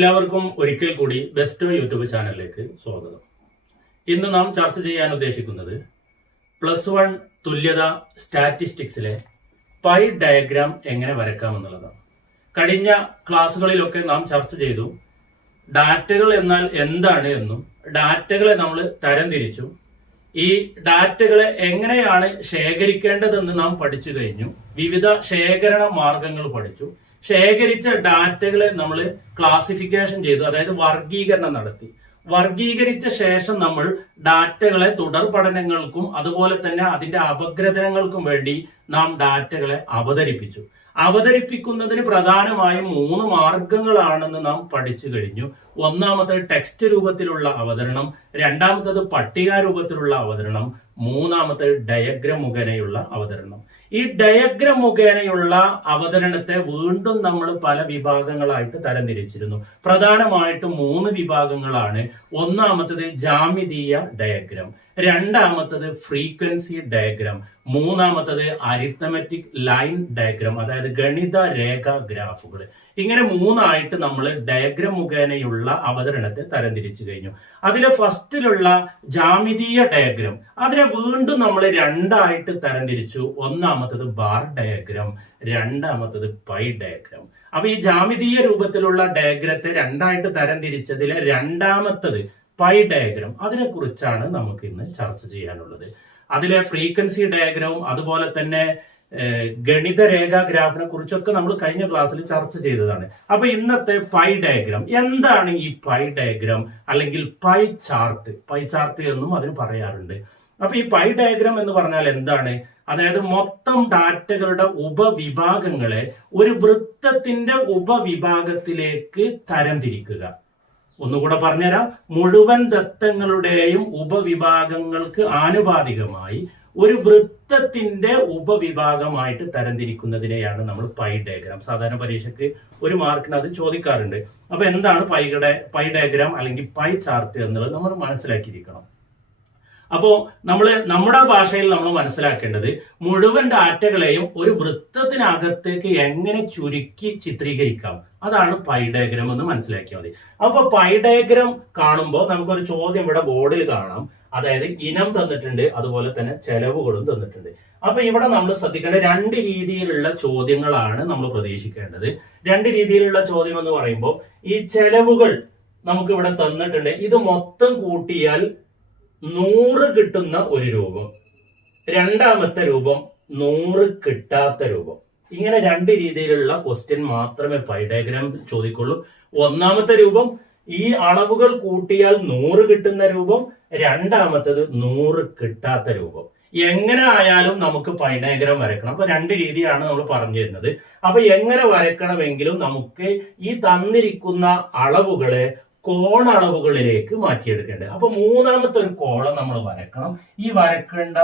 എല്ലാവർക്കും ഒരിക്കൽ കൂടി ബെസ്റ്റോ യൂട്യൂബ് ചാനലിലേക്ക് സ്വാഗതം. ഇന്ന് നാം ചർച്ച ചെയ്യാൻ ഉദ്ദേശിക്കുന്നത് പ്ലസ് വൺ തുല്യത സ്റ്റാറ്റിസ്റ്റിക്സിലെ പൈ ഡയഗ്രാം എങ്ങനെ വരക്കാമെന്നുള്ളതാണ് കഴിഞ്ഞ ക്ലാസ്സുകളിലൊക്കെ നാം ചർച്ച ചെയ്തു ഡാറ്റകൾ എന്നാൽ എന്താണ് എന്നും ഡാറ്റകളെ നമ്മൾ തരംതിരിച്ചു ഈ ഡാറ്റകളെ എങ്ങനെയാണ് ശേഖരിക്കേണ്ടതെന്ന് നാം പഠിച്ചു കഴിഞ്ഞു വിവിധ ശേഖരണ മാർഗങ്ങൾ പഠിച്ചു ശേഖരിച്ച ഡാറ്റകളെ നമ്മൾ ക്ലാസിഫിക്കേഷൻ ചെയ്തു അതായത് വർഗീകരണം നടത്തി. വർഗീകരിച്ച ശേഷം നമ്മൾ ഡാറ്റകളെ തുടർ പഠനങ്ങൾക്കും അതുപോലെ തന്നെ അതിന്റെ അപഗ്രഥനങ്ങൾക്കും വേണ്ടി നാം ഡാറ്റകളെ അവതരിപ്പിച്ചു. അവതരിപ്പിക്കുന്നതിന് പ്രധാനമായും മൂന്ന് മാർഗങ്ങളാണെന്ന് നാം പഠിച്ചു കഴിഞ്ഞു. ഒന്നാമത്തത് ടെക്സ്റ്റ് രൂപത്തിലുള്ള അവതരണം രണ്ടാമത്തത് പട്ടിക രൂപത്തിലുള്ള അവതരണം മൂന്നാമത്തത് ഡയഗ്രം മുഖേനയുള്ള അവതരണം. ഈ ഡയഗ്രം മുഖേനയുള്ള അവതരണത്തെ വീണ്ടും നമ്മൾ പല വിഭാഗങ്ങളായിട്ട് തരംതിരിച്ചിരുന്നു. പ്രധാനമായിട്ടും മൂന്ന് വിഭാഗങ്ങളാണ്. ഒന്നാമത്തത് ജാമിതീയ ഡയഗ്രം രണ്ടാമത്തത് ഫ്രീക്വൻസി ഡയഗ്രാം. മൂന്നാമത്തത് അരിത്തമെറ്റിക് ലൈൻ ഡയഗ്രാം അതായത് ഗണിത രേഖ ഗ്രാഫുകൾ ഇങ്ങനെ മൂന്നായിട്ട് നമ്മൾ ഡയഗ്രം മുഖേനയുള്ള അവതരണത്തെ തരംതിരിച്ചു കഴിഞ്ഞു. അതിലെ ഫസ്റ്റിലുള്ള ജാമിതീയ ഡയഗ്രം അതിനെ വീണ്ടും നമ്മൾ രണ്ടായിട്ട് തരംതിരിച്ചു. ഒന്നാമത്തത് ബാർ ഡയഗ്രാം രണ്ടാമത്തത് പൈ ഡയഗ്രാം. അപ്പൊ ഈ ജാമിതീയ രൂപത്തിലുള്ള ഡയഗ്രത്തെ രണ്ടായിട്ട് തരംതിരിച്ചതിലെ രണ്ടാമത്തത് പൈ ഡയഗ്രം. അതിനെ കുറിച്ചാണ് നമുക്ക് ഇന്ന് ചർച്ച ചെയ്യാനുള്ളത്. അതിലെ ഫ്രീക്വൻസി ഡയഗ്രവും അതുപോലെ തന്നെ ഗണിത രേഖാ ഗ്രാഫിനെ കുറിച്ചൊക്കെ നമ്മൾ കഴിഞ്ഞ ക്ലാസ്സിൽ ചർച്ച ചെയ്തതാണ്. അപ്പൊ ഇന്നത്തെ പൈ ഡയഗ്രാം എന്താണ് ഈ പൈ ഡയഗ്രാം അല്ലെങ്കിൽ പൈ ചാർട്ട്? പൈ ചാർട്ട് എന്നും അതിന് പറയാറുണ്ട്. അപ്പൊ ഈ പൈ ഡയഗ്രാം എന്ന് പറഞ്ഞാൽ എന്താണ്? അതായത് മൊത്തം ഡാറ്റകളുടെ ഉപവിഭാഗങ്ങളെ ഒരു വൃത്തത്തിന്റെ ഉപവിഭാഗത്തിലേക്ക് തരംതിരിക്കുക. ഒന്നുകൂടെ പറഞ്ഞുതരാം. മുഴുവൻ ദത്തങ്ങളുടെയും ഉപവിഭാഗങ്ങൾക്ക് ആനുപാതികമായി ഒരു വൃത്തത്തിന്റെ ഉപവിഭാഗമായിട്ട് തരംതിരിക്കുന്നതിനെയാണ് നമ്മൾ പൈ ഡയഗ്രാം സാധാരണ പരീക്ഷയ്ക്ക് ഒരു മാർക്കിന് അത് ചോദിക്കാറുണ്ട്. അപ്പൊ എന്താണ് പൈയുടെ പൈ ഡയഗ്രാം അല്ലെങ്കിൽ പൈ ചാർട്ട് എന്നുള്ളത് നമ്മൾ മനസ്സിലാക്കിയിരിക്കണം. അപ്പോ നമ്മൾ നമ്മുടെ ഭാഷയിൽ നമ്മൾ മനസ്സിലാക്കേണ്ടത് മുഴുവൻ ഡാറ്റകളെയും ഒരു വൃത്തത്തിനകത്തേക്ക് എങ്ങനെ ചുരുക്കി ചിത്രീകരിക്കാം? അതാണ് പൈ ഡയഗ്രാം എന്ന് മനസ്സിലാക്കിയാൽ മതി. അപ്പൊ പൈ ഡയഗ്രാം കാണുമ്പോൾ നമുക്കൊരു ചോദ്യം ഇവിടെ ബോർഡിൽ കാണാം. അതായത് ഇനം തന്നിട്ടുണ്ട് അതുപോലെ തന്നെ ചെലവുകളും തന്നിട്ടുണ്ട്. അപ്പൊ ഇവിടെ നമ്മൾ ശ്രദ്ധിക്കേണ്ട രണ്ട് രീതിയിലുള്ള ചോദ്യങ്ങളാണ് നമ്മൾ പ്രതീക്ഷിക്കേണ്ടത്. രണ്ട് രീതിയിലുള്ള ചോദ്യം എന്ന് പറയുമ്പോൾ ഈ ചെലവുകൾ നമുക്ക് ഇവിടെ തന്നിട്ടുണ്ട്. ഇത് മൊത്തം കൂട്ടിയാൽ നൂറ് കിട്ടുന്ന ഒരു രൂപം. രണ്ടാമത്തെ രൂപം നൂറ് കിട്ടാത്ത രൂപം. ഇങ്ങനെ രണ്ട് രീതിയിലുള്ള ക്വസ്റ്റ്യൻ മാത്രമേ പൈ ഡയഗ്രാം ചോദിക്കുള്ളൂ. ഒന്നാമത്തെ രൂപം ഈ അളവുകൾ കൂട്ടിയാൽ നൂറ് കിട്ടുന്ന രൂപം. രണ്ടാമത്തത് നൂറ് കിട്ടാത്ത രൂപം. എങ്ങനെ ആയാലും നമുക്ക് പൈ ഡയഗ്രാം വരയ്ക്കണം. അപ്പൊ രണ്ട് രീതിയാണ് നമ്മൾ പറഞ്ഞു തരുന്നത്. അപ്പൊ എങ്ങനെ വരക്കണമെങ്കിലും നമുക്ക് ഈ തന്നിരിക്കുന്ന അളവുകളെ കോണളവുകളിലേക്ക് മാറ്റിയെടുക്കേണ്ടത്. അപ്പൊ മൂന്നാമത്തെ ഒരു കോളം നമ്മൾ വരക്കണം. ഈ വരക്കേണ്ട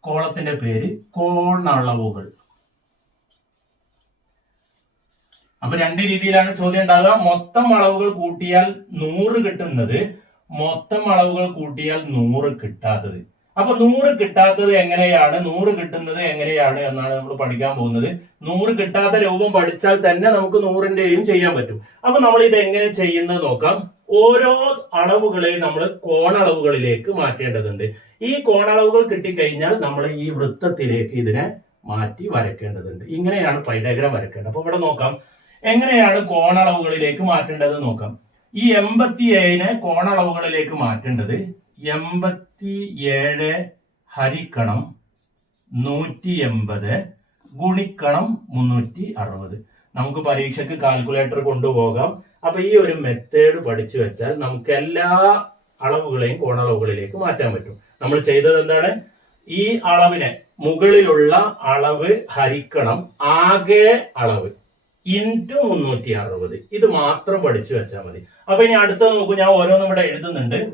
കോളത്തിന്റെ പേര് കോണളവുകൾ. അപ്പൊ രണ്ട് രീതിയിലാണ് ചോദ്യം ഉണ്ടാകുക മൊത്തം അളവുകൾ കൂട്ടിയാൽ നൂറ് കിട്ടുന്നത് മൊത്തം അളവുകൾ കൂട്ടിയാൽ നൂറ് കിട്ടാത്തത്. അപ്പൊ നൂറ് കിട്ടാത്തത് എങ്ങനെയാണ്? നൂറ് കിട്ടുന്നത് എങ്ങനെയാണ് എന്നാണ് നമ്മൾ പഠിക്കാൻ പോകുന്നത്. നൂറ് കിട്ടാത്ത രൂപം പഠിച്ചാൽ തന്നെ നമുക്ക് നൂറിന്റെയും ചെയ്യാൻ പറ്റും. അപ്പൊ നമ്മൾ ഇത് എങ്ങനെ ചെയ്യുന്നത് നോക്കാം. ഓരോ അളവുകളെയും നമ്മൾ കോണളവുകളിലേക്ക് മാറ്റേണ്ടതുണ്ട്. ഈ കോണളവുകൾ കിട്ടിക്കഴിഞ്ഞാൽ നമ്മൾ ഈ വൃത്തത്തിലേക്ക് ഇതിനെ മാറ്റി വരയ്ക്കേണ്ടതുണ്ട്. ഇങ്ങനെയാണ് പൈ വരക്കേണ്ടത് അപ്പൊ ഇവിടെ നോക്കാം. എങ്ങനെയാണ് കോണളവുകളിലേക്ക് മാറ്റേണ്ടത് നോക്കാം. ഈ എൺപത്തി ഏഴിനെ കോണളവുകളിലേക്ക് മാറ്റേണ്ടത് എൺപത്തി ഏഴ് ഹരിക്കണം നൂറ്റി എൺപത് ഗുണിക്കണം മുന്നൂറ്റി അറുപത് നമുക്ക് പരീക്ഷയ്ക്ക് കാൽക്കുലേറ്റർ കൊണ്ടുപോകാം. അപ്പൊ ഈ ഒരു മെത്തേഡ് പഠിച്ചു വെച്ചാൽ നമുക്ക് എല്ലാ അളവുകളെയും കോണളവുകളിലേക്ക് മാറ്റാൻ പറ്റും. നമ്മൾ ചെയ്തത് എന്താണ്? ഈ അളവിനെ മുകളിലുള്ള അളവ് ഹരിക്കണം ആകെ അളവ് ഇന്റു മുന്നൂറ്റി അറുപത് ഇത് മാത്രം പഠിച്ചു വെച്ചാൽ മതി. അപ്പൊ ഇനി അടുത്തത് നോക്കൂ. ഞാൻ ഓരോന്നും ഇവിടെ എഴുതുന്നുണ്ട്.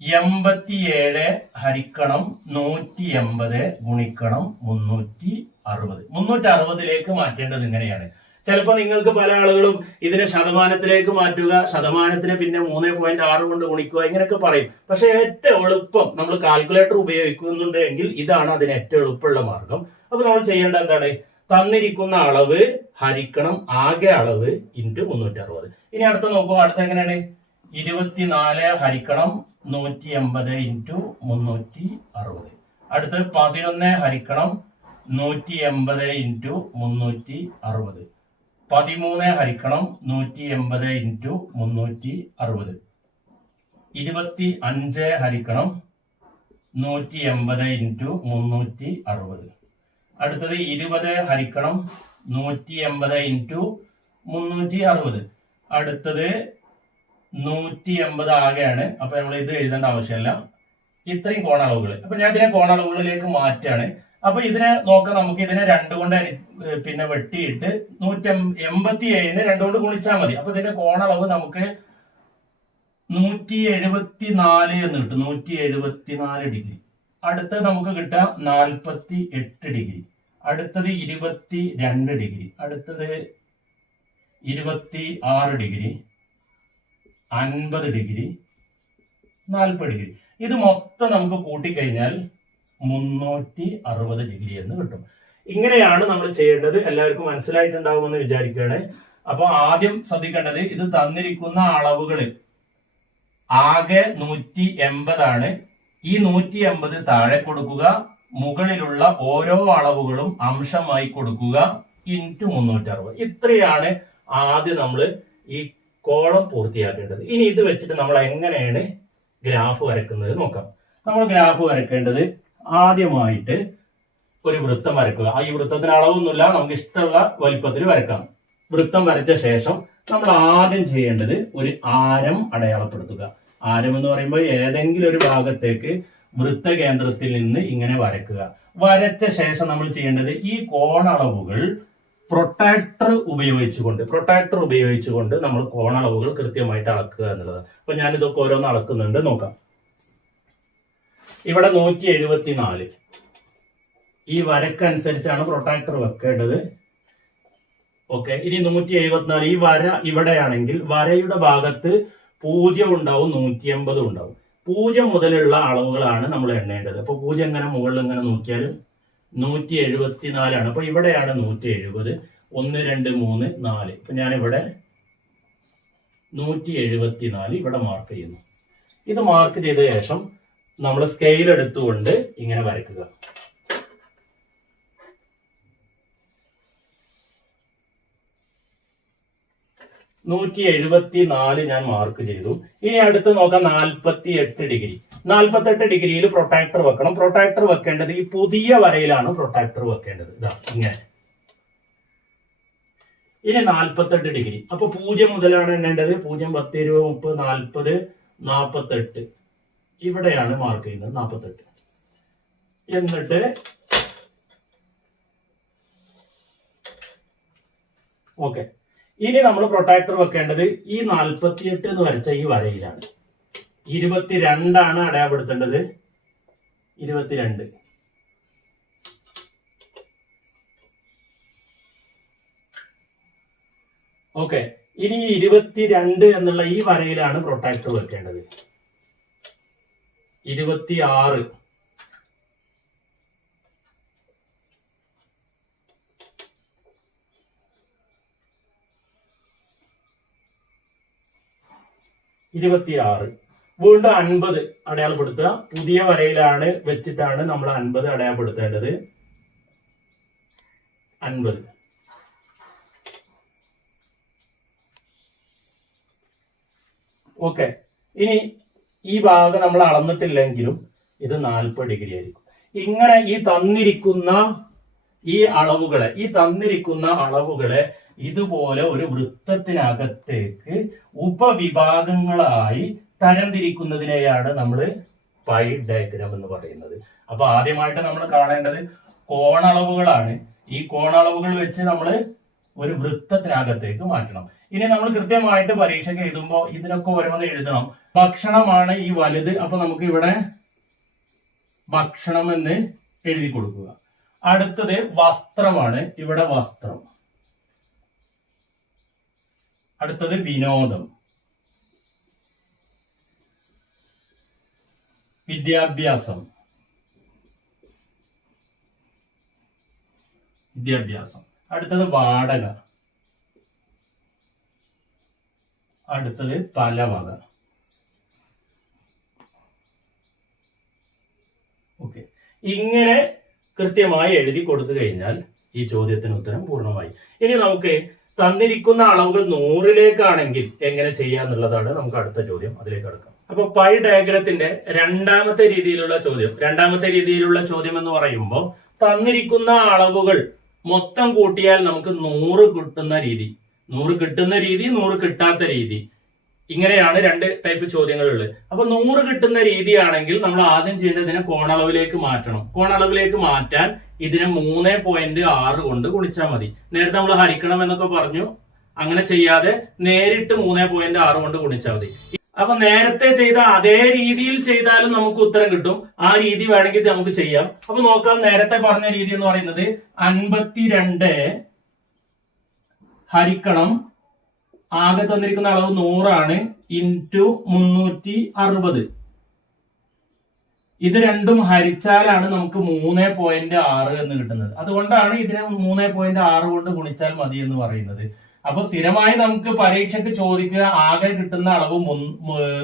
എൺപത്തിയേഴ് ഹരിക്കണം നൂറ്റി എൺപത് ഗുണിക്കണം മുന്നൂറ്റി അറുപത് മുന്നൂറ്റി അറുപതിലേക്ക് മാറ്റേണ്ടത് ഇങ്ങനെയാണ്. ചിലപ്പോൾ നിങ്ങൾക്ക് പല ആളുകളും ഇതിനെ ശതമാനത്തിലേക്ക് മാറ്റുക ശതമാനത്തിന് പിന്നെ മൂന്ന് പോയിന്റ് ആറ് കൊണ്ട് ഗുണിക്കുക ഇങ്ങനെയൊക്കെ പറയും. പക്ഷെ ഏറ്റവും എളുപ്പം നമ്മൾ കാൽക്കുലേറ്റർ ഉപയോഗിക്കുന്നുണ്ടെങ്കിൽ ഇതാണ് അതിന് ഏറ്റവും എളുപ്പമുള്ള മാർഗം. അപ്പൊ നമ്മൾ ചെയ്യേണ്ട എന്താണ്? തന്നിരിക്കുന്ന അളവ് ഹരിക്കണം ആകെ അളവ് ഇന്റു മുന്നൂറ്റി അറുപത് ഇനി അടുത്ത നോക്കുക അടുത്ത എങ്ങനെയാണ്? ഇരുപത്തിനാല് ഹരിക്കണം നൂറ്റി എൺപത് ഇന്റു മുന്നൂറ്റി അറുപത്. അടുത്ത് പതിനൊന്ന് ഹരിക്കണം നൂറ്റി എൺപത് ഇന്റു മുന്നൂറ്റി അറുപത്. പതിമൂന്ന് ഹരിക്കണം നൂറ്റി എൺപത് ഇന്റു മുന്നൂറ്റി അറുപത്. ഇരുപത്തി അഞ്ച് ഹരിക്കണം നൂറ്റി എൺപത് ഇന്റു മുന്നൂറ്റി അറുപത്. അടുത്തത് ഇരുപത് ഹരിക്കണം നൂറ്റി എൺപത് ഇന്റു മുന്നൂറ്റി അറുപത്. അടുത്തത് നൂറ്റി എൺപത് ആകെയാണ്. അപ്പൊ നമ്മൾ ഇത് എഴുതേണ്ട ആവശ്യമില്ല. ഇത്രയും കോണളവുകൾ അപ്പൊ ഞാൻ ഇതിനെ കോണളവുകളിലേക്ക് മാറ്റുകയാണ്. അപ്പൊ ഇതിനെ നോക്കാം നമുക്ക്. ഇതിനെ രണ്ടുകൊണ്ട് പിന്നെ വെട്ടിയിട്ട് നൂറ്റി എൺപത്തി ഏഴിന് രണ്ടു കൊണ്ട് ഗുണിച്ചാൽ മതി. അപ്പൊ ഇതിന്റെ കോണളവ് നമുക്ക് നൂറ്റി എഴുപത്തി നാല് എന്ന് കിട്ടും. നൂറ്റി എഴുപത്തി നാല് ഡിഗ്രി. അടുത്തത് നമുക്ക് കിട്ടുക നാൽപ്പത്തി എട്ട് ഡിഗ്രി. അടുത്തത് ഇരുപത്തി രണ്ട് ഡിഗ്രി. അടുത്തത് ഇരുപത്തി ആറ് ഡിഗ്രി. അൻപത് ഡിഗ്രി നാൽപ്പത് ഡിഗ്രി. ഇത് മൊത്തം നമുക്ക് കൂട്ടിക്കഴിഞ്ഞാൽ മുന്നൂറ്റി അറുപത് ഡിഗ്രി എന്ന് കിട്ടും. ഇങ്ങനെയാണ് നമ്മൾ ചെയ്യേണ്ടത്. എല്ലാവർക്കും മനസ്സിലായിട്ടുണ്ടാവുമെന്ന് വിചാരിക്കുകയാണ്. അപ്പോൾ ആദ്യം ശ്രദ്ധിക്കേണ്ടത് ഇത് തന്നിരിക്കുന്ന അളവുകൾ ആകെ നൂറ്റി എൺപതാണ്. ഈ നൂറ്റി എൺപത് താഴെ കൊടുക്കുക. മുകളിലുള്ള ഓരോ അളവുകളും അംശമായി കൊടുക്കുക. ഇന്റു മുന്നൂറ്റി അറുപത് ഇത്രയാണ് ആദ്യം നമ്മൾ ഈ കോളം പൂർത്തിയാക്കേണ്ടത്. ഇനി ഇത് വെച്ചിട്ട് നമ്മൾ എങ്ങനെയാണ് ഗ്രാഫ് വരക്കുന്നത് നോക്കാം. നമ്മൾ ഗ്രാഫ് വരക്കേണ്ടത് ആദ്യമായിട്ട് ഒരു വൃത്തം വരക്കുക. ആ ഈ വൃത്തത്തിന് അളവൊന്നുമില്ല നമുക്ക് ഇഷ്ടമുള്ള വലിപ്പത്തിൽ വരക്കാം. വൃത്തം വരച്ച ശേഷം നമ്മൾ ആദ്യം ചെയ്യേണ്ടത് ഒരു ആരം അടയാളപ്പെടുത്തുക. ആരം എന്ന് പറയുമ്പോൾ ഏതെങ്കിലും ഒരു ഭാഗത്തേക്ക് വൃത്തകേന്ദ്രത്തിൽ നിന്ന് ഇങ്ങനെ വരക്കുക. വരച്ച ശേഷം നമ്മൾ ചെയ്യേണ്ടത് ഈ കോണളവുകൾ പ്രൊട്ടാക്ടർ ഉപയോഗിച്ചുകൊണ്ട് പ്രൊട്ടാക്ടർ ഉപയോഗിച്ചുകൊണ്ട് നമ്മൾ കോണളവുകൾ കൃത്യമായിട്ട് അളക്കുക എന്നുള്ളത്. അപ്പൊ ഞാനിതൊക്കെ ഓരോന്ന് അളക്കുന്നുണ്ട്. നോക്കാം. ഇവിടെ നൂറ്റി എഴുപത്തിനാല് ഈ വരക്കനുസരിച്ചാണ് പ്രൊട്ടാക്ടർ വെക്കേണ്ടത്. ഓക്കെ ഇനി നൂറ്റി എഴുപത്തിനാല് ഈ വര ഇവിടെയാണെങ്കിൽ വരയുടെ ഭാഗത്ത് പൂജ്യം ഉണ്ടാവും നൂറ്റി എൺപതും ഉണ്ടാവും. പൂജ്യം മുതലുള്ള അളവുകളാണ് നമ്മൾ എണ്ണേണ്ടത്. അപ്പൊ പൂജ്യം ഇങ്ങനെ മുകളിൽ ഇങ്ങനെ നോക്കിയാൽ നൂറ്റി എഴുപത്തിനാലാണ് അപ്പൊ ഇവിടെയാണ് നൂറ്റി എഴുപത് ഒന്ന് രണ്ട് മൂന്ന് നാല്. ഇപ്പൊ ഞാനിവിടെ നൂറ്റി എഴുപത്തിനാല് ഇവിടെ മാർക്ക് ചെയ്യുന്നു. ഇത് മാർക്ക് ചെയ്ത ശേഷം നമ്മൾ സ്കെയിൽ എടുത്തുകൊണ്ട് ഇങ്ങനെ വരയ്ക്കുക. നൂറ്റി എഴുപത്തി നാല് ഞാൻ മാർക്ക് ചെയ്തു. ഇനി അടുത്ത് നോക്കാം നാൽപ്പത്തി എട്ട് ഡിഗ്രി. നാൽപ്പത്തെട്ട് ഡിഗ്രിയിൽ പ്രൊട്ടാക്ടർ വെക്കണം. പ്രൊട്ടാക്ടർ വെക്കേണ്ടത് ഈ പുതിയ വരയിലാണ് പ്രൊട്ടാക്ടർ വെക്കേണ്ടത്. ഇതാ ഇങ്ങനെ. ഇനി നാൽപ്പത്തെട്ട് ഡിഗ്രി. അപ്പൊ പൂജ്യം മുതലാണ് എണ്ണേണ്ടത്. പൂജ്യം പത്ത് ഇരുപത് മുപ്പത് നാൽപ്പത് നാൽപ്പത്തെട്ട് ഇവിടെയാണ് മാർക്ക് ചെയ്യുന്നത് നാൽപ്പത്തെട്ട് എന്നിട്ട് ഓക്കെ ഇനി നമ്മൾ പ്രൊട്ടാക്ടർ വെക്കേണ്ടത് ഈ നാൽപ്പത്തിയെട്ട് എന്ന് വരച്ച ഈ വരയിലാണ്. ഇരുപത്തിരണ്ടാണ് അടയാളപ്പെടുത്തേണ്ടത്. ഇരുപത്തിരണ്ട്. ഓക്കെ. ഇനി ഇരുപത്തിരണ്ട് എന്നുള്ള ഈ വരയിലാണ് പ്രൊട്ടാക്ടർ വെക്കേണ്ടത്. ഇരുപത്തി ആറ് ഇരുപത്തിയാറ്. വീണ്ടും അൻപത് അടയാളപ്പെടുത്തുക. പുതിയ വരയിലാണ് വെച്ചിട്ടാണ് നമ്മൾ അൻപത് അടയാളപ്പെടുത്തേണ്ടത്. അൻപത്. ഓക്കെ. ഇനി ഈ ഭാഗം നമ്മൾ അളന്നിട്ടില്ലെങ്കിലും ഇത് നാൽപ്പത് ഡിഗ്രി ആയിരിക്കും. ഇങ്ങനെ ഈ തന്നിരിക്കുന്ന ഈ അളവുകളെ ഈ തന്നിരിക്കുന്ന അളവുകളെ ഇതുപോലെ ഒരു വൃത്തത്തിനകത്തേക്ക് ഉപവിഭാഗങ്ങളായി തരംതിരിക്കുന്നതിനെയാണ് നമ്മൾ പൈ ഡയഗ്രാം എന്ന് പറയുന്നത്. അപ്പൊ ആദ്യമായിട്ട് നമ്മൾ കാണേണ്ടത് കോണളവുകളാണ്. ഈ കോണളവുകൾ വെച്ച് നമ്മൾ ഒരു വൃത്തത്തിനകത്തേക്ക് മാറ്റണം. ഇനി നമ്മൾ കൃത്യമായിട്ട് പരീക്ഷയ്ക്ക് എഴുതുമ്പോൾ ഇതിനൊക്കെ ഓരോന്ന് എഴുതണം. ഭക്ഷണമാണ് ഈ വലുത് അപ്പൊ നമുക്ക് ഇവിടെ ഭക്ഷണം എന്ന് എഴുതി കൊടുക്കുക. അടുത്തത് വസ്ത്രമാണ് ഇവിടെ വസ്ത്രം. അടുത്തത് വിനോദം. വിദ്യാഭ്യാസം. വിദ്യാഭ്യാസം. അടുത്തത് വാടക. അടുത്തത് തലവക. ഓക്കെ. ഇങ്ങനെ കൃത്യമായി എഴുതി കൊടുത്തു കഴിഞ്ഞാൽ ഈ ചോദ്യത്തിന് ഉത്തരം പൂർണമായി. ഇനി നമുക്ക് തന്നിരിക്കുന്ന അളവുകൾ നൂറിലേക്കാണെങ്കിൽ എങ്ങനെ ചെയ്യാന്നുള്ളതാണ് നമുക്ക് അടുത്ത ചോദ്യം. അതിലേക്ക് കടക്കാം. അപ്പൊ പൈ ഡയഗ്രത്തിന്റെ രണ്ടാമത്തെ രീതിയിലുള്ള ചോദ്യം. രണ്ടാമത്തെ രീതിയിലുള്ള ചോദ്യം എന്ന് പറയുമ്പോൾ തന്നിരിക്കുന്ന അളവുകൾ മൊത്തം കൂട്ടിയാൽ നമുക്ക് നൂറ് കിട്ടുന്ന രീതി. നൂറ് കിട്ടുന്ന രീതി നൂറ് കിട്ടാത്ത രീതി. ഇങ്ങനെയാണ് രണ്ട് ടൈപ്പ് ചോദ്യങ്ങളുള്ളത്. അപ്പൊ നൂറ് കിട്ടുന്ന രീതിയാണെങ്കിൽ നമ്മൾ ആദ്യം ചെയ്യേണ്ടത് ഇതിനെ കോണളവിലേക്ക് മാറ്റണം. കോണളവിലേക്ക് മാറ്റാൻ ഇതിനെ മൂന്ന് പോയിന്റ് ആറ് കൊണ്ട് ഗുണിച്ചാൽ മതി. നേരത്തെ നമ്മൾ ഹരിക്കണം എന്നൊക്കെ പറഞ്ഞു. അങ്ങനെ ചെയ്യാതെ നേരിട്ട് മൂന്ന് പോയിന്റ് ആറ് കൊണ്ട് ഗുണിച്ചാൽ മതി. അപ്പൊ നേരത്തെ ചെയ്ത അതേ രീതിയിൽ ചെയ്താലും നമുക്ക് ഉത്തരം കിട്ടും. ആ രീതി വേണമെങ്കിൽ നമുക്ക് ചെയ്യാം. അപ്പൊ നോക്കാം നേരത്തെ പറഞ്ഞ രീതി എന്ന് പറയുന്നത് അൻപത്തിരണ്ട് ഹരിക്കണം. ആകെ തന്നിരിക്കുന്ന അളവ് നൂറാണ്. ഇന്റു മുന്നൂറ്റി അറുപത്. ഇത് രണ്ടും ഹരിച്ചാലാണ് നമുക്ക് മൂന്ന് പോയിന്റ് ആറ് എന്ന് കിട്ടുന്നത്. അതുകൊണ്ടാണ് ഇതിനെ മൂന്ന് പോയിന്റ് ആറ് കൊണ്ട് ഗുണിച്ചാൽ മതി എന്ന് പറയുന്നത്. അപ്പൊ സ്ഥിരമായി നമുക്ക് പരീക്ഷയ്ക്ക് ചോദിക്കുക ആകെ കിട്ടുന്ന അളവ്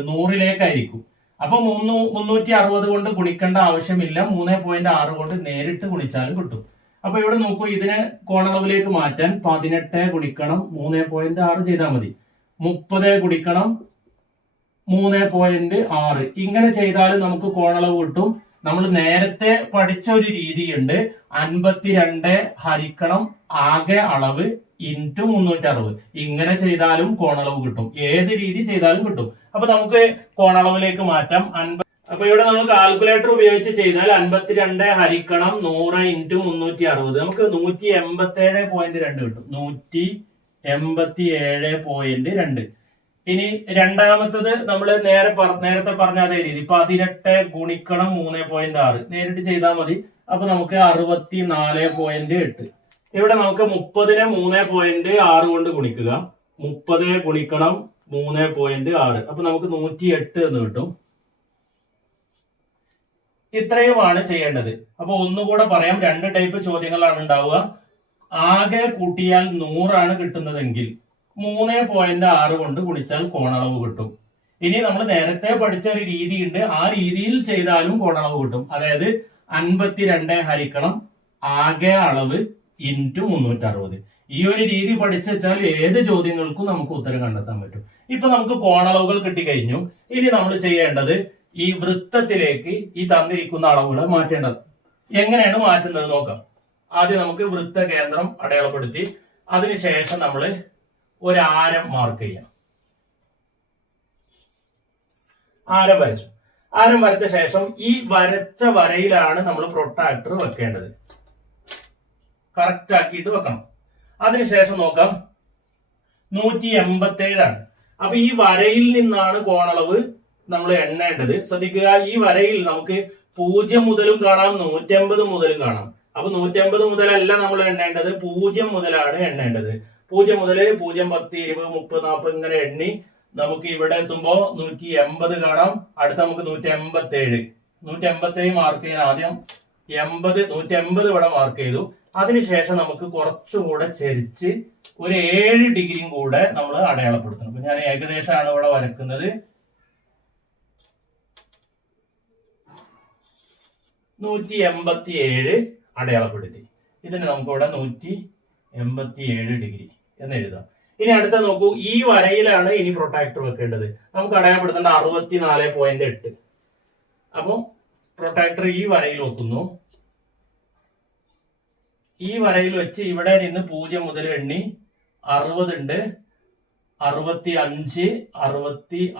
നൂറിലേക്കായിരിക്കും. അപ്പൊ മുന്നൂ മുന്നൂറ്റി അറുപത് കൊണ്ട് ഗുണിക്കേണ്ട ആവശ്യമില്ല. മൂന്ന് പോയിന്റ് ആറ് കൊണ്ട് നേരിട്ട് ഗുണിച്ചാലും കിട്ടും. അപ്പൊ ഇവിടെ നോക്കൂ ഇതിനെ കോണളവിലേക്ക് മാറ്റാൻ പതിനെട്ട് ഗുണിക്കണം മൂന്ന് പോയിന്റ് ആറ് ചെയ്താൽ മതി. മുപ്പത് ഗുണിക്കണം മൂന്ന് പോയിന്റ് ആറ്. ഇങ്ങനെ ചെയ്താലും നമുക്ക് കോണളവ് കിട്ടും. നമ്മൾ നേരത്തെ പഠിച്ച ഒരു രീതിയുണ്ട്. അൻപത്തിരണ്ട് ഹരിക്കണം ആകെ അളവ് ഇന്റു മുന്നൂറ്റി അറുപത് ഇങ്ങനെ ചെയ്താലും കോണളവ് കിട്ടും. ഏത് രീതി ചെയ്താലും കിട്ടും. അപ്പൊ നമുക്ക് കോണളവിലേക്ക് മാറ്റാം. അൻപത് അപ്പൊ ഇവിടെ നമ്മൾ കാൽക്കുലേറ്റർ ഉപയോഗിച്ച് ചെയ്താൽ അൻപത്തിരണ്ട് ഹരിക്കണം നൂറ് ഇന്റു മുന്നൂറ്റി അറുപത് നമുക്ക് നൂറ്റി എൺപത്തി ഏഴ് പോയിന്റ് രണ്ട് കിട്ടും. നൂറ്റി എൺപത്തി ഏഴ് പോയിന്റ് രണ്ട്. ഇനി രണ്ടാമത്തത് നമ്മൾ നേരെ നേരത്തെ പറഞ്ഞ അതേ രീതി. പതിനെട്ട് ഗുണിക്കണം മൂന്ന് പോയിന്റ് ആറ്. നേരിട്ട് ചെയ്താൽ മതി. അപ്പൊ നമുക്ക് അറുപത്തി നാല് പോയിന്റ് എട്ട്. ഇവിടെ നമുക്ക് മുപ്പതിനെ മൂന്ന് പോയിന്റ് ആറ് കൊണ്ട് ഗുണിക്കുക. മുപ്പത് ഗുണിക്കണം മൂന്ന് പോയിന്റ് ആറ്. അപ്പൊ നമുക്ക് നൂറ്റി എട്ട് എന്ന് കിട്ടും. ഇത്രയുമാണ് ചെയ്യേണ്ടത്. അപ്പൊ ഒന്നുകൂടെ പറയാം. രണ്ട് ടൈപ്പ് ചോദ്യങ്ങളാണ് ഉണ്ടാവുക. ആകെ കൂട്ടിയാൽ നൂറാണ് കിട്ടുന്നതെങ്കിൽ മൂന്ന് പോയിന്റ് ആറ് കൊണ്ട് ഗുണിച്ചാൽ കോണളവ് കിട്ടും. ഇനി നമ്മൾ നേരത്തെ പഠിച്ച ഒരു രീതിയുണ്ട്. ആ രീതിയിൽ ചെയ്താലും കോണളവ് കിട്ടും. അതായത് അൻപത്തിരണ്ട് ഹരിക്കണം. ആകെ അളവ് ഇന്റു മുന്നൂറ്റി അറുപത് ഈ ഒരു രീതി പഠിച്ചു വെച്ചാൽ ഏത് ചോദ്യങ്ങൾക്കും നമുക്ക് ഉത്തരം കണ്ടെത്താൻ പറ്റും. ഇപ്പൊ നമുക്ക് കോണളവുകൾ കിട്ടിക്കഴിഞ്ഞു. ഇനി നമ്മൾ ചെയ്യേണ്ടത് ഈ വൃത്തത്തിലേക്ക് ഈ തന്നിരിക്കുന്ന അളവുകൾ മാറ്റേണ്ടത്. എങ്ങനെയാണ് മാറ്റുന്നത് നോക്കാം. ആദ്യം നമുക്ക് വൃത്ത കേന്ദ്രം അടയാളപ്പെടുത്തി അതിനുശേഷം നമ്മൾ ഒരു ആരം മാർക്ക് ചെയ്യാം ആരം വരച്ചു. ആരം വരച്ച ശേഷം ഈ വരച്ച വരയിലാണ് നമ്മൾ പ്രൊട്ടാക്ടർ വെക്കേണ്ടത്. കറക്റ്റ് ആക്കിയിട്ട് വെക്കണം. അതിനുശേഷം നോക്കാം. നൂറ്റി എൺപത്തി ഏഴാണ് അപ്പൊ ഈ വരയിൽ നിന്നാണ് കോണളവ് നമ്മൾ എണ്ണേണ്ടത്. ശ്രദ്ധിക്കുക ഈ വരയിൽ നമുക്ക് പൂജ്യം മുതലും കാണാം നൂറ്റമ്പത് മുതലും കാണാം. അപ്പൊ നൂറ്റമ്പത് മുതലല്ല നമ്മൾ എണ്ണേണ്ടത് പൂജ്യം മുതലാണ് എണ്ണേണ്ടത്. പൂജ്യം മുതൽ പൂജ്യം പത്ത് ഇരുപത് മുപ്പത് നാൽപ്പത് ഇങ്ങനെ എണ്ണി നമുക്ക് ഇവിടെ എത്തുമ്പോ നൂറ്റി എൺപത് കാണാം. അടുത്ത നമുക്ക് നൂറ്റി എൺപത്തി ഏഴ് നൂറ്റി എൺപത്തി ഏഴ് മാർക്ക് ചെയ്യാൻ ആദ്യം എൺപത് നൂറ്റി എൺപത് ഇവിടെ മാർക്ക് ചെയ്തു. അതിനുശേഷം നമുക്ക് കുറച്ചുകൂടെ ചരിച്ച് ഒരു ഏഴ് ഡിഗ്രിയും കൂടെ നമ്മൾ അടയാളപ്പെടുത്തണം. അപ്പൊ ഞാൻ ഏകദേശമാണ് ഇവിടെ വരക്കുന്നത്. നൂറ്റി എൺപത്തി ഏഴ് അടയാളപ്പെടുത്തി. ഇതിന് നമുക്ക് ഇവിടെ നൂറ്റി എൺപത്തി ഏഴ് ഡിഗ്രി എന്ന് എഴുതാം. ഇനി അടുത്ത നോക്കൂ ഈ വരയിലാണ് ഇനി പ്രൊട്ടാക്ടർ വെക്കേണ്ടത്. നമുക്ക് അടയാളപ്പെടുത്തേണ്ട അറുപത്തിനാല് പോയിന്റ് എട്ട്. അപ്പോൾ പ്രൊട്ടാക്ടർ ഈ വരയിൽ വെക്കുന്നു. ഈ വരയിൽ വെച്ച് ഇവിടെ നിന്ന് പൂജ്യം മുതൽ എണ്ണി അറുപതുണ്ട് അറുപത്തി അഞ്ച് അറുപത്തി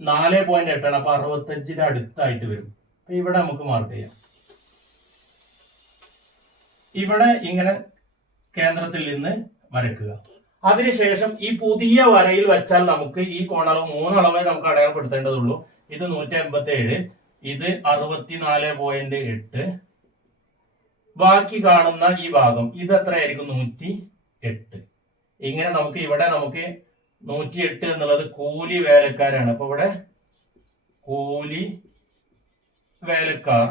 നാല് പോയിന്റ് എട്ടാണ് അപ്പൊ അറുപത്തഞ്ചിന് അടുത്തായിട്ട് വരും. അപ്പൊ ഇവിടെ നമുക്ക് മാർക്ക് ചെയ്യാം. ഇവിടെ ഇങ്ങനെ കേന്ദ്രത്തിൽ നിന്ന് വരയ്ക്കുക. അതിനുശേഷം ഈ പുതിയ വരയിൽ വെച്ചാൽ നമുക്ക് ഈ കോണളവ് മൂന്നളവേ നമുക്ക് അടയാളപ്പെടുത്തേണ്ടതുള്ളൂ. ഇത് നൂറ്റി എൺപത്തി ഏഴ് ഇത് അറുപത്തിനാല് പോയിന്റ് എട്ട് ബാക്കി കാണുന്ന ഈ ഭാഗം. ഇത് എത്രയായിരിക്കും? നൂറ്റി എട്ട് ഇങ്ങനെ നമുക്ക് ഇവിടെ നമുക്ക് നൂറ്റി എട്ട് എന്നുള്ളത് കൂലി വേലക്കാരാണ്. അപ്പൊ ഇവിടെ കൂലി വേലക്കാർ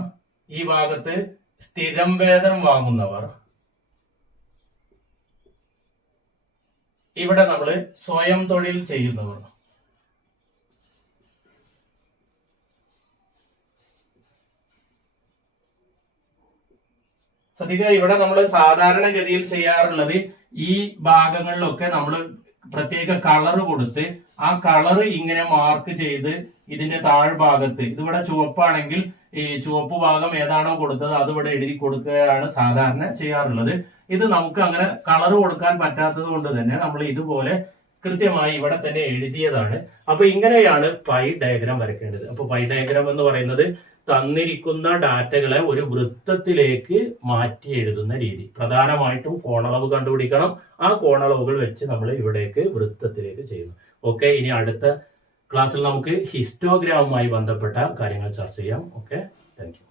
ഈ ഭാഗത്ത് സ്ഥിരം വേതനം വാങ്ങുന്നവർ. ഇവിടെ നമ്മൾ സ്വയം തൊഴിൽ ചെയ്യുന്നവർ. ശ്രദ്ധിക്കുക ഇവിടെ നമ്മൾ സാധാരണഗതിയിൽ ചെയ്യാറുള്ളത് ഈ ഭാഗങ്ങളിലൊക്കെ നമ്മൾ പ്രത്യേക കളർ കൊടുത്ത് ആ കളർ ഇങ്ങനെ മാർക്ക് ചെയ്ത് ഇതിന്റെ താഴ്ഭാഗത്ത് ഇതിവിടെ ചുവപ്പാണെങ്കിൽ ഈ ചുവപ്പ് ഭാഗം ഏതാണോ കൊടുത്തത് അതിവിടെ എഴുതി കൊടുക്കുകയാണ് സാധാരണ ചെയ്യാറുള്ളത്. ഇത് നമുക്ക് അങ്ങനെ കളർ കൊടുക്കാൻ പറ്റാത്തത് കൊണ്ട് തന്നെ നമ്മൾ ഇതുപോലെ കൃത്യമായി ഇവിടെ തന്നെ എഴുതിയതാണ്. അപ്പൊ ഇങ്ങനെയാണ് പൈ ഡയഗ്രാം വരയ്ക്കേണ്ടത്. അപ്പൊ പൈ ഡയഗ്രാം എന്ന് പറയുന്നത് തന്നിരിക്കുന്ന ഡാറ്റകളെ ഒരു വൃത്തത്തിലേക്ക് മാറ്റി എഴുതുന്ന രീതി. പ്രധാനമായിട്ടും കോണളവ് കണ്ടുപിടിക്കണം. ആ കോണളവുകൾ വെച്ച് നമ്മൾ ഇവിടേക്ക് വൃത്തത്തിലേക്ക് ചെയ്യുന്നു. ഓക്കെ ഇനി അടുത്ത ക്ലാസ്സിൽ നമുക്ക് ഹിസ്റ്റോഗ്രാമുമായി ബന്ധപ്പെട്ട കാര്യങ്ങൾ ചർച്ച ചെയ്യാം. Okay thank